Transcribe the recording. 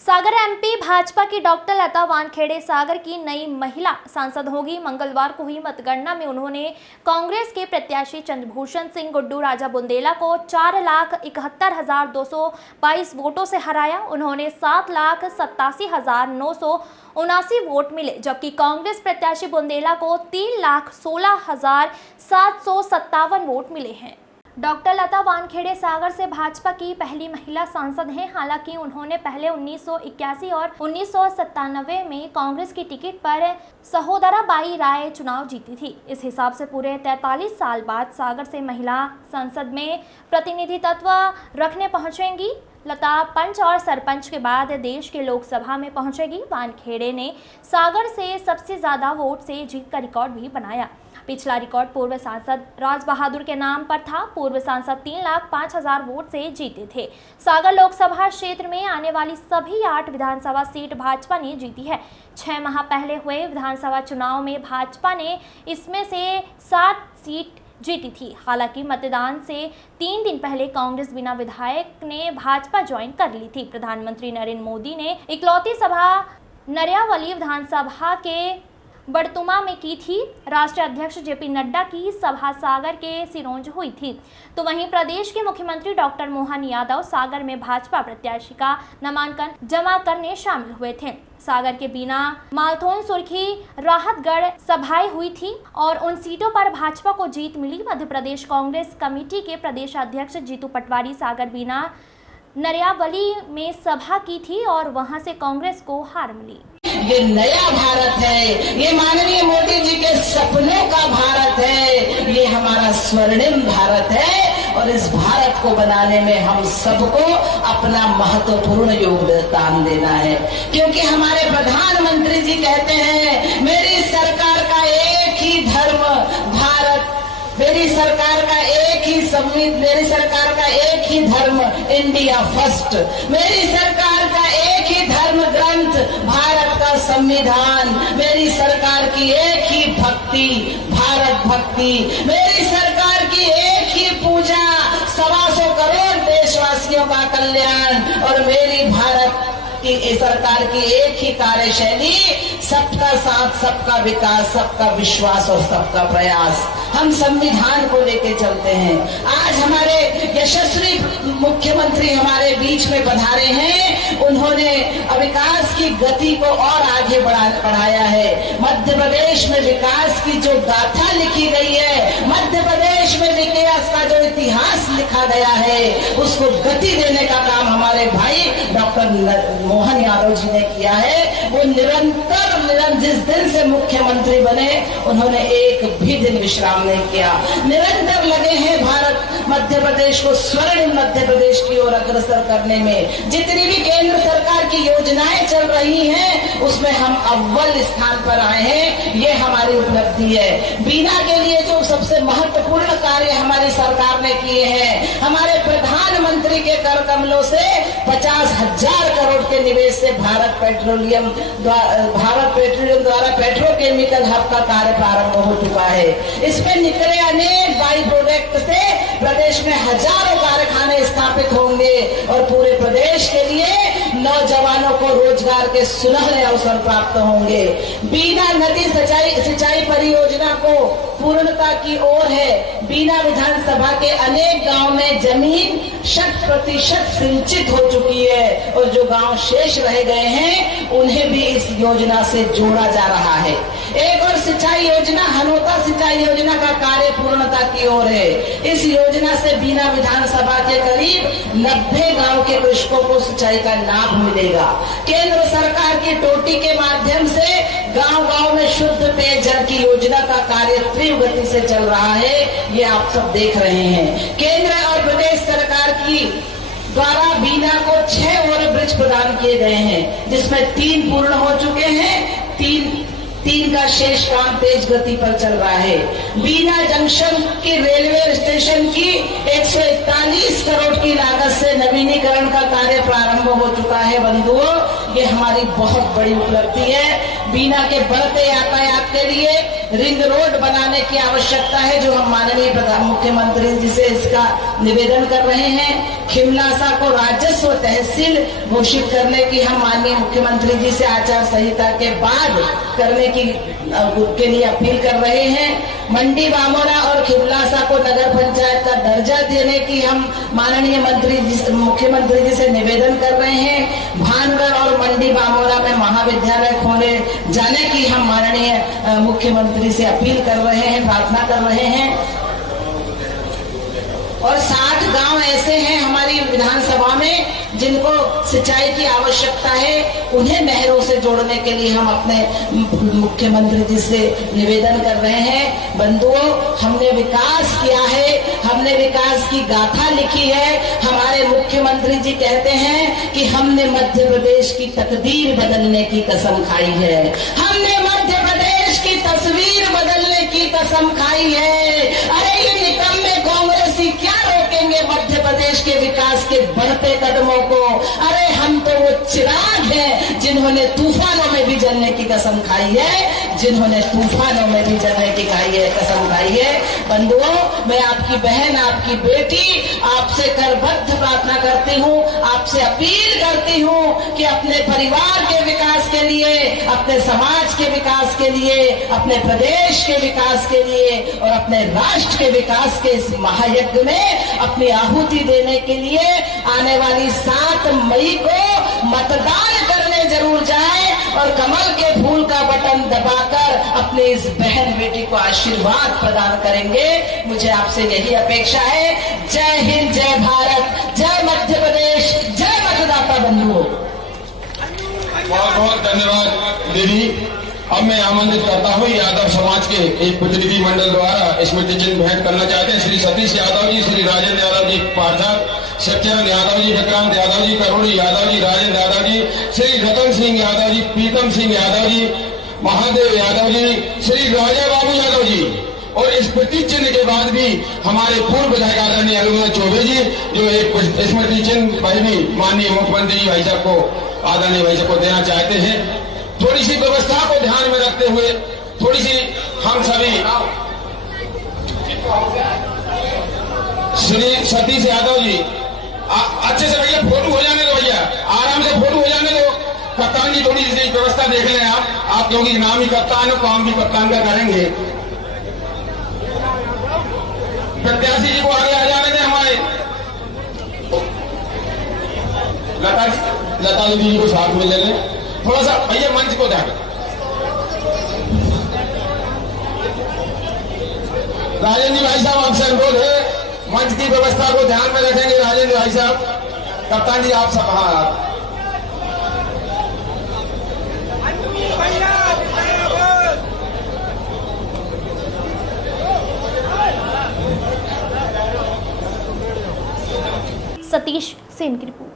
सागर MP Bhajpa की doctor लता वानखेड़े सागर की नई महिला सांसद होगी। मंगलवार को हुई मतगणना में उन्होंने कांग्रेस के प्रत्याशी चंद्रभूषण सिंह गुड्डू राजा बुंदेला को 4,71,222 वोटों से हराया। उन्होंने 7,87,979 वोट मिले, जबकि कांग्रेस प्रत्याशी बुंदेला को 3,16,757 वोट मिले हैं। डॉक्टर लता वानखेड़े सागर से भाजपा की पहली महिला सांसद हैं। हालांकि उन्होंने पहले 1981 और 1997 में कांग्रेस की टिकट पर सहोदराबाई राय चुनाव जीती थी। इस हिसाब से पूरे 43 साल बाद सागर से महिला संसद में प्रतिनिधित्व रखने पहुंचेंगी। लता पंच और सरपंच के बाद देश के लोकसभा में पहुंचेगी। वानखेड़े ने सागर से सबसे ज्यादा वोट से जीत का रिकॉर्ड भी बनाया। पिछला रिकॉर्ड पूर्व सांसद राज बहादुर के नाम पर था। पूर्व सांसद 3,05,000 वोट से जीते थे। सागर लोकसभा क्षेत्र में आने वाली सभी 8 विधानसभा सीट भाजपा ने जीती है। 6 माह पहले हुए विधानसभा चुनाव में भाजपा ने इसमें से 7 सीट जीती थी। हालांकि मतदान से 3 दिन पहले कांग्रेस बिना विधायक ने भाजपा ज्वाइन कर ली थी। प्रधानमंत्री नरेंद्र मोदी ने इकलौती सभा नरियावली विधानसभा के बड़तुमा में की थी। राष्ट्रीय अध्यक्ष जेपी नड्डा की सभा सागर के सिरोंज हुई थी। तो वहीं प्रदेश के मुख्यमंत्री डॉक्टर मोहन यादव सागर में भाजपा प्रत्याशी का नामांकन जमा करने शामिल हुए थे। सागर के बीना, मालथोन, सुर्खी, राहतगढ़ सभाएं हुई थी और उन सीटों पर भाजपा को जीत मिली। मध्य प्रदेश कांग्रेस कमेटी के प्रदेश अध्यक्ष जीतू पटवारी सागर, बीना, नरियावली में सभा की थी और वहां से कांग्रेस को हार मिली। ये नया भारत है, ये माननीय मोदी जी के सपनों का भारत है, ये हमारा स्वर्णिम भारत है और इस भारत को बनाने में हम सबको अपना महत्वपूर्ण योगदान देना है। क्योंकि हमारे प्रधानमंत्री जी कहते हैं, मेरी सरकार का एक ही धर्म भारत, मेरी सरकार का एक ही संविधान, मेरी सरकार का एक ही धर्म इंडिया फर्स्ट, मेरी सरकार का एक ही धर्म ग्रंथ भारत का संविधान, मेरी सरकार की एक ही भक्ति भारत भक्ति, मेरी सरकार की एक ही पूजा 125 करोड़ देशवासियों का कल्याण और मेरी भारत की सरकार की एक ही कार्यशैली सबका साथ, सबका विकास, सबका विश्वास और सबका प्रयास। हम संविधान को लेके चलते हैं। आज हमारे यशस्वी मुख्यमंत्री हमारे बीच में पधारे हैं। उन्होंने विकास की गति को और आगे बढ़ाया है। मध्य प्रदेश में विकास की जो गाथा लिखी गई है, मध्य प्रदेश में विकास का जो इतिहास लिखा गया है, उसको गति देने का काम हमारे भाई डॉक्टर मोहन यादव जी ने किया है। वो निरंतर जिस दिन से मुख्यमंत्री बने, उन्होंने एक भी दिन विश्राम नहीं किया। निरंतर लगे हैं भारत मध्य प्रदेश को स्वर्णिम मध्य प्रदेश की ओर अग्रसर करने में। जितनी भी केंद्र सरकार की योजनाएं चल रही हैं, उसमें हम अव्वल स्थान पर आए हैं। ये हमारी उपलब्धि है। बीना के लिए जो सबसे महत्वपूर्ण कार्य हमारी सरकार ने किए हैं, हमारे प्रधानमंत्री के कर कमलों से 50,000 करोड़ के निवेश से भारत पेट्रोलियम द्वारा पेट्रोकेमिकल हब का कार्य प्रारंभ हो चुका है। इसमें निकले अनेक बाई प्रोडक्ट से प्रदेश में हजारों कारखाने स्थापित होंगे और पूरे प्रदेश के लिए नौजवानों को रोजगार के सुनहरे अवसर प्राप्त होंगे। बीना नदी सिंचाई परियोजना को पूर्णता की ओर है। बीना विधानसभा के अनेक गांव में जमीन 100% सिंचित हो चुकी है और जो गांव शेष रह गए हैं, उन्हें भी इस योजना से जोड़ा जा रहा है। एक और सिंचाई योजना, हनोता सिंचाई योजना का कार्य पूर्णता की ओर है। इस योजना से बीना विधानसभा के करीब 90 गांव के कृषकों को सिंचाई का लाभ मिलेगा। केंद्र सरकार की टोटी के माध्यम से गांव-गांव में शुद्ध पेयजल की योजना का कार्य तीव्र गति से चल रहा है। ये आप सब देख रहे हैं। केंद्र और प्रदेश सरकार की द्वारा बीना को 6 ओवरब्रिज प्रदान किए गए हैं, जिसमें 3 पूर्ण हो चुके हैं। 3 का शेष काम तेज गति पर चल रहा है। बीना जंक्शन की रेलवे स्टेशन की 141 करोड़ की लागत से नवीनीकरण का कार्य प्रारंभ हो चुका है। बंधुओं, ये हमारी बहुत बड़ी उपलब्धि है। बीना के बढ़ते यातायात के लिए रिंग रोड बनाने की आवश्यकता है, जो हम माननीय मुख्यमंत्री जी से इसका निवेदन कर रहे हैं। खिमलासा को राजस्व तहसील घोषित करने की हम माननीय मुख्यमंत्री जी से आचार संहिता के बाद करने के लिए अपील कर रहे हैं। मंडी बामोरा और खिमलासा को नगर पंचायत का दर्जा देने की हम माननीय मुख्यमंत्री जी से निवेदन कर रहे हैं। भानगढ़ और मंडी बामोरा में महाविद्यालय खोले जाने की हम माननीय मुख्यमंत्री से अपील कर रहे हैं, प्रार्थना कर रहे हैं। और 60 गांव ऐसे हैं हमारी विधानसभा में जिनको सिंचाई की आवश्यकता है, उन्हें नहरों से जोड़ने के लिए हम अपने मुख्यमंत्री जी से निवेदन कर रहे हैं। बंधुओं, हमने विकास किया है, हमने विकास की गाथा लिखी है। हमारे मुख्यमंत्री जी कहते हैं कि हमने मध्य प्रदेश की तकदीर बदलने की कसम खाई है, हमने मध्य प्रदेश की तस्वीर बदलने की कसम खाई है। अरे ये निकम्मे कांग्रेसी क्या रोकेंगे मध्य प्रदेश के विकास के बढ़ते कदमों को? अरे हम तो वो चिराग हैं जिन्होंने तूफानों में भी जलने की कसम खाई है, जिन्होंने तूफानों में भी जलने की कसम खाई है। बंधुओं, मैं आपकी बहन, आपकी बेटी, आपसे करबद्ध प्रार्थना करती हूँ, आपसे अपील करती हूँ कि अपने परिवार के विकास के लिए, अपने समाज के विकास के लिए, अपने प्रदेश के विकास के लिए और अपने राष्ट्र के विकास के इस महायज्ञ में अपनी आहुति देने के लिए आने वाली 7 मई को मतदान करने जरूर जाएं और कमल के फूल का बटन दबाकर अपनी इस बहन बेटी को आशीर्वाद प्रदान करेंगे। मुझे आपसे यही अपेक्षा है। जय हिंद, जय भारत, जय मध्य प्रदेश, जय मतदाता बंधुओं। बहुत बहुत धन्यवाद दीदी। अब मैं आमंत्रित करता हूँ यादव समाज के एक प्रतिनिधि मंडल द्वारा स्मृति चिन्ह भेंट करना चाहते हैं श्री सतीश यादव जी, श्री राजेंद्र यादव जी पार्षद, शिवचरण यादव जी, विक्रांत यादव जी, करोड़ी यादव जी, राजेंद्र यादव जी, श्री रतन सिंह यादव जी, प्रीतम सिंह यादव जी, महादेव यादव जी, श्री राजा बाबू यादव जी। और स्मृति चिन्ह के बाद भी हमारे पूर्व विधायक आदरणीय अरुण चौबे जी जो एक स्मृति चिन्ह भी माननीय मुख्यमंत्री भाई साहब को, आदरणीय भाई साहब को देना चाहते हैं। थोड़ी सी व्यवस्था को ध्यान में रखते हुए थोड़ी सी हम सभी श्री सतीश यादव जी अच्छे से भैया फोटो हो जाने दो, भैया आराम से फोटो हो जाने दो। कप्तान जी थोड़ी सी व्यवस्था देख लें आप क्योंकि नाम ही कप्तान हो, काम भी कप्तान का करेंगे। प्रत्याशी जी को आगे आ जाने दें। हमारे लता दीदी जी को साथ में ले लें। थोड़ा सा भैया मंच को ध्यान, राजेंद्र भाई साहब आपसे अनुरोध है मंच की व्यवस्था को ध्यान में रखेंगे। राजेंद्र भाई साहब, कप्तान जी आप सब सतीश सेन की रिपोर्ट।